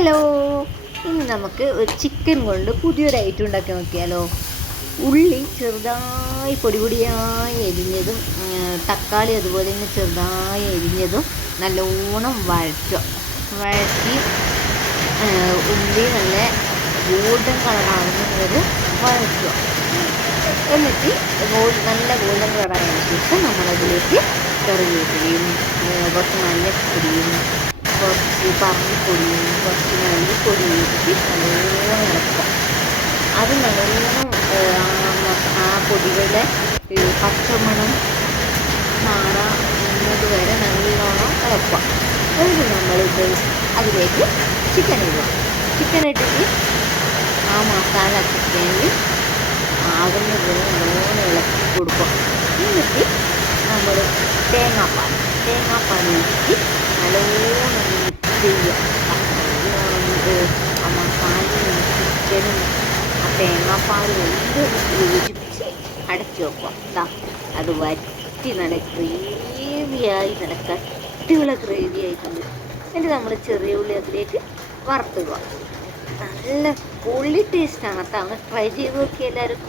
Hello, ഇനി നമുക്ക് ഒരു ചിക്കൻ കൊണ്ട് പുതിയൊരു ഐറ്റം ഉണ്ടാക്കി നോക്കിയാലോ. ഉള്ളി ചെറുതായി പൊടിയായി എരിഞ്ഞതും തക്കാളി അതുപോലെ തന്നെ ചെറുതായി എരിഞ്ഞതും നല്ലോണം വഴറ്റി ഉള്ളി നല്ല ഗോൾഡൻ കളറാകുന്നത് വരെ വഴറ്റുക. എന്നിട്ട് നല്ല ഗോൾഡൻ കളറായതിനു ശേഷം നമ്മളതിലേക്ക് കറിവേപ്പിലയും കുറച്ച് മഞ്ഞപ്പൊടിയും കുറച്ച് പറങ്കിപ്പൊടിയും കുറച്ച് മല്ലിപ്പൊടിയും ഇട്ടിട്ട് നല്ലോണം ഇളക്കുക. അത് നല്ലോണം ആ പൊടികളുടെ പച്ചമണം മാറുന്നത് വരെ നല്ലോണം ഇളക്കുക. എന്നിട്ട് നമ്മളിത് അതിലേക്ക് ചിക്കൻ ഇട്ടിട്ട് ആ മസാല ചിക്കനിൽ ആകുന്ന പോലെ നല്ലോണം ഇളക്കി കൊടുക്കുക. എന്നിട്ട് നമ്മൾ തേങ്ങാപ്പാൽ ഒഴിച്ചിട്ട് നല്ലോണം മിക്സ് ചെയ്യുക. ആ മസാലയും ചിക്കനും ആ തേങ്ങാപ്പാലും എല്ലാം യോജിപ്പിച്ച് അടച്ചു വെക്കുക. അത് വറ്റി നല്ല ഗ്രേവിയായി നല്ല കട്ടിയുള്ള ഗ്രേവി ആയിട്ടുണ്ട്. എന്നിട്ട് നമ്മൾ ചെറിയ ഉള്ളി അതിലേക്ക് വറുത്തിടുക. നല്ല പൊള്ളി ടേസ്റ്റാണ് കേട്ടോ. ഒന്ന് ട്രൈ ചെയ്ത് നോക്കി എല്ലാവരും.